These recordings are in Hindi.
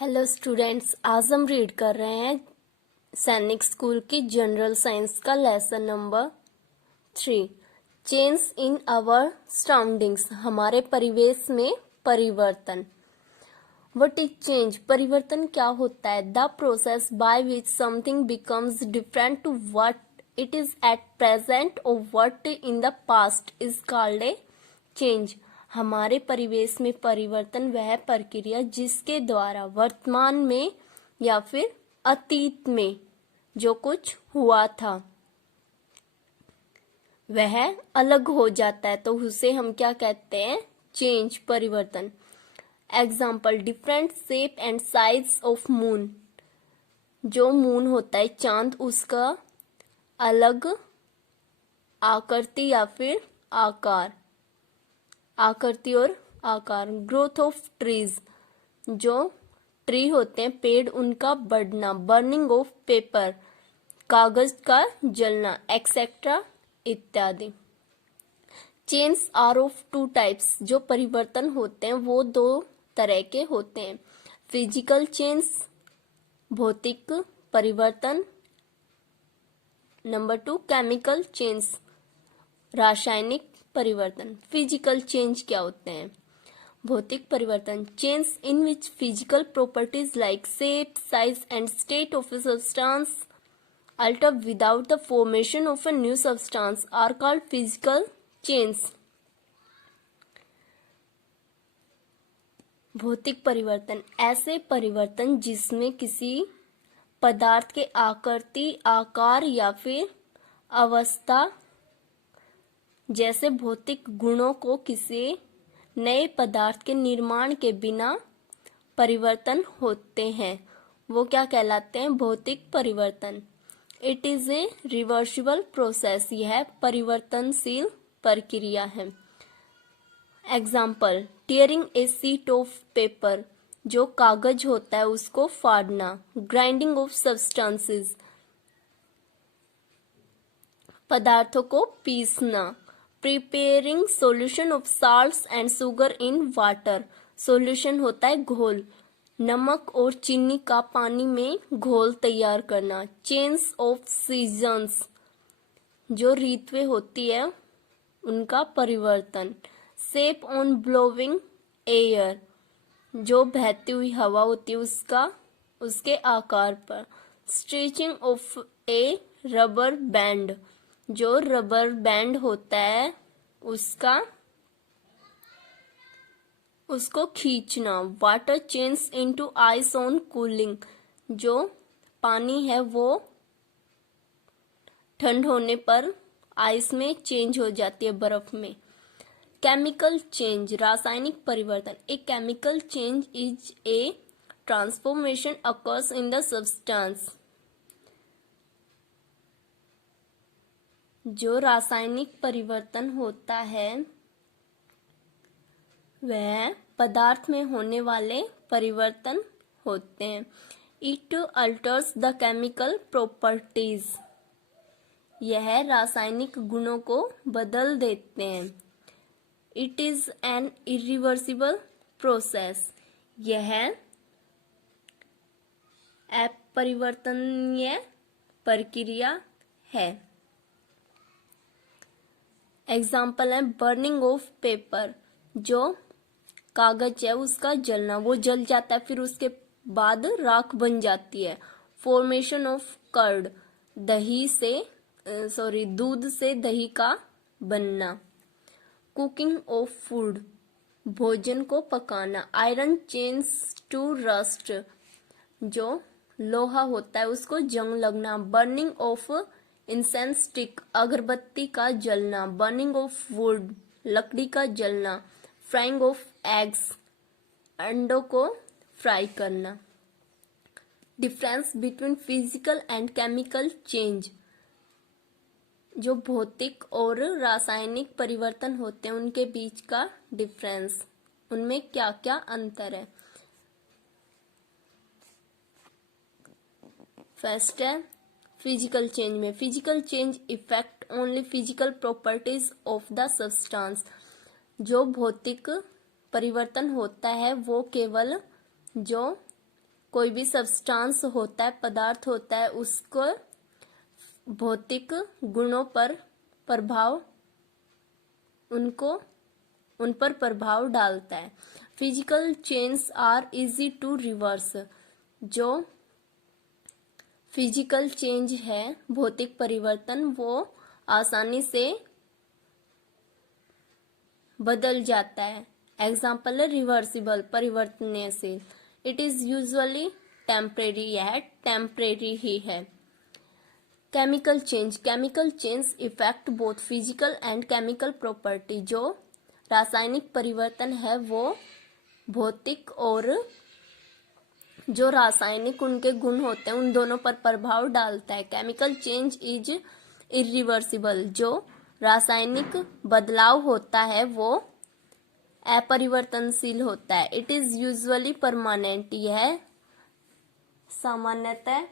हेलो स्टूडेंट्स, आज हम रीड कर रहे हैं सैनिक स्कूल की जनरल साइंस का lesson number 3। Change in our surroundings, हमारे परिवेश में परिवर्तन। What is change? परिवर्तन क्या होता है? The process by which something becomes different to what it is at present और what in the past is called a change. हमारे परिवेश में परिवर्तन वह प्रक्रिया जिसके द्वारा वर्तमान में या फिर अतीत में जो कुछ हुआ था वह अलग हो जाता है, तो उसे हम क्या कहते हैं? चेंज, परिवर्तन। Example, different shape and size of moon. जो मून होता है चांद, उसका अलग आकृति या फिर आकृति और आकार। ग्रोथ ऑफ ट्रीज, जो ट्री होते हैं पेड़, उनका बढ़ना। बर्निंग ऑफ पेपर, कागज का जलना, एक्सेट्रा इत्यादि। Change are of two types, जो परिवर्तन होते हैं वो दो तरह के होते हैं। फिजिकल चेंज, भौतिक परिवर्तन। नंबर 2, केमिकल चेंज, रासायनिक परिवर्तन। फिजिकल चेंज क्या होते हैं? भौतिक परिवर्तन, change in which physical properties like shape, size and state of a substance alter without the formation of a new substance are called physical change. भौतिक परिवर्तन, ऐसे परिवर्तन जिसमें किसी पदार्थ के आकृति, आकार या फिर अवस्था जैसे भौतिक गुणों को किसी नए पदार्थ के निर्माण के बिना परिवर्तन होते हैं, वो क्या कहलाते हैं? भौतिक परिवर्तन। It is a reversible process, यह परिवर्तनशील प्रक्रिया है। Example, tearing A sheet of paper, जो कागज होता है उसको फाड़ना। ग्राइंडिंग ऑफ सब्सटेंसेस, पदार्थों को पीसना। Preparing solution of salts and sugar in water, solution होता है घोल, नमक और चीनी का पानी में घोल तैयार करना। चेंज ऑफ सीजन्स, जो ऋतुएं होती है उनका परिवर्तन। शेप ऑन ब्लोइंग एयर, जो बहती हुई हवा होती है उसके आकार पर। Stretching of A rubber band, जो रबर बैंड होता है उसको खींचना। Water change into ice on cooling, जो पानी है वो ठंड होने पर आइस में चेंज हो जाती है, बर्फ में। केमिकल चेंज, रासायनिक परिवर्तन। A chemical change is a transformation occurs in the substance, जो रासायनिक परिवर्तन होता है वह पदार्थ में होने वाले परिवर्तन होते हैं। It altars the chemical properties, यह रासायनिक गुणों को बदल देते हैं। It is an irreversible process, यह अपरिवर्तनीय प्रक्रिया है। एग्जाम्पल है, बर्निंग ऑफ पेपर, जो कागज है उसका जलना, वो जल जाता है फिर उसके बाद राख बन जाती है। फॉर्मेशन ऑफ कर्ड, दूध से दही का बनना। कुकिंग ऑफ फूड, भोजन को पकाना। आयरन चेंज टू रस्ट, जो लोहा होता है उसको जंग लगना। बर्निंग ऑफ इंसेंस स्टिक, अगरबत्ती का जलना। बर्निंग ऑफ वुड, लकड़ी का जलना। फ्राइंग ऑफ एग्स, अंडों को फ्राई करना। Difference between physical and chemical change, जो भौतिक और रासायनिक परिवर्तन होते हैं उनके बीच का डिफरेंस, उनमें क्या क्या अंतर है। फर्स्ट है फिजिकल चेंज में, physical change effect only physical properties of the substance, जो भौतिक परिवर्तन होता है वो केवल जो कोई भी सब्सटेंस होता है, पदार्थ होता है, उसको भौतिक गुणों पर प्रभाव उन पर प्रभाव डालता है। Physical change are easy to reverse. जो फिजिकल चेंज है, भौतिक परिवर्तन, वो आसानी से बदल जाता है। एग्जाम्पल है रिवर्सिबल, परिवर्तनशील। इट इज यूजुअली टेम्परेरी, यह टेम्परेरी ही है। Chemical change effect both physical and chemical property. जो रासायनिक परिवर्तन है वो भौतिक और जो रासायनिक उनके गुण होते हैं उन दोनों पर प्रभाव डालता है। Chemical change is irreversible. जो रासायनिक बदलाव होता है वो अपरिवर्तनशील होता है। इट इज यूजुअली परमानेंट, यह सामान्यतः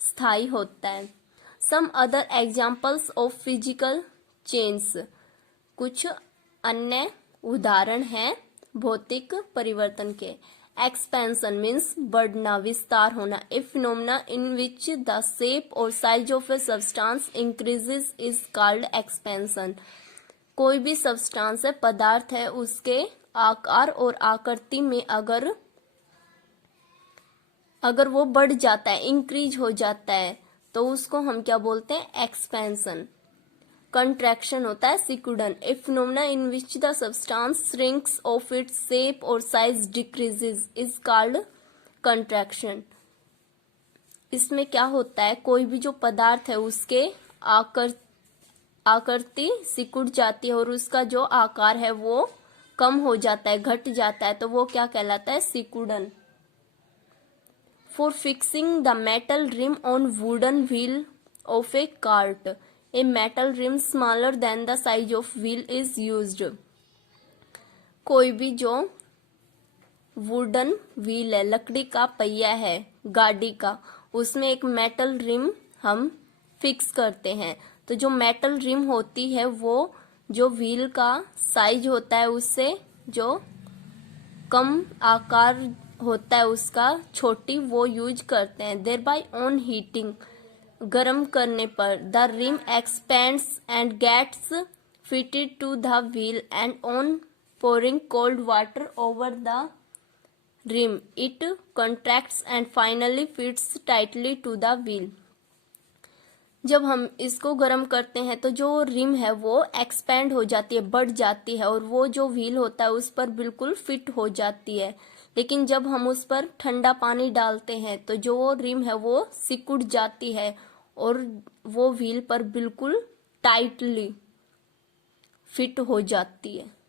स्थायी होता है। Some other examples of physical change, कुछ अन्य उदाहरण हैं भौतिक परिवर्तन के। एक्सपेंशन मीन्स बढ़ना, विस्तार होना। A phenomena in which the shape और size of a substance increases is called expansion. कोई भी सब्सटेंस है, पदार्थ है, उसके आकार और आकृति में अगर वो बढ़ जाता है, इंक्रीज हो जाता है, तो उसको हम क्या बोलते हैं? एक्सपेंशन। कंट्रैक्शन होता है सिकुड़न। A phenomena in which the substance shrinks of its shape और size decreases is called contraction. इसमें क्या होता है, कोई भी जो पदार्थ है उसके आकृति सिकुड़ जाती है और उसका जो आकार है वो कम हो जाता है, घट जाता है, तो वो क्या कहलाता है? सिकुड़न। For fixing the metal rim on wooden wheel of a cart, a metal rim smaller than the size of wheel is used. कोई भी जो वुडन व्हील है, लकड़ी का पहिया है गाड़ी का, उसमें एक मेटल रिम हम फिक्स करते हैं। तो जो मेटल रिम होती है वो जो व्हील का साइज होता है उससे जो कम आकार होता है उसका, छोटी, वो यूज करते हैं। देयर बाय ऑन हीटिंग, गर्म करने पर, the rim expands and gets fitted to the wheel and on pouring cold water over the rim it contracts and finally fits tightly to the wheel. जब हम इसको गर्म करते हैं तो जो रिम है वो एक्सपेंड हो जाती है, बढ़ जाती है, और वो जो व्हील होता है उस पर बिल्कुल फिट हो जाती है। लेकिन जब हम उस पर ठंडा पानी डालते हैं तो जो वो रिम है वो सिकुड़ जाती है और वो व्हील पर बिल्कुल टाइटली फिट हो जाती है।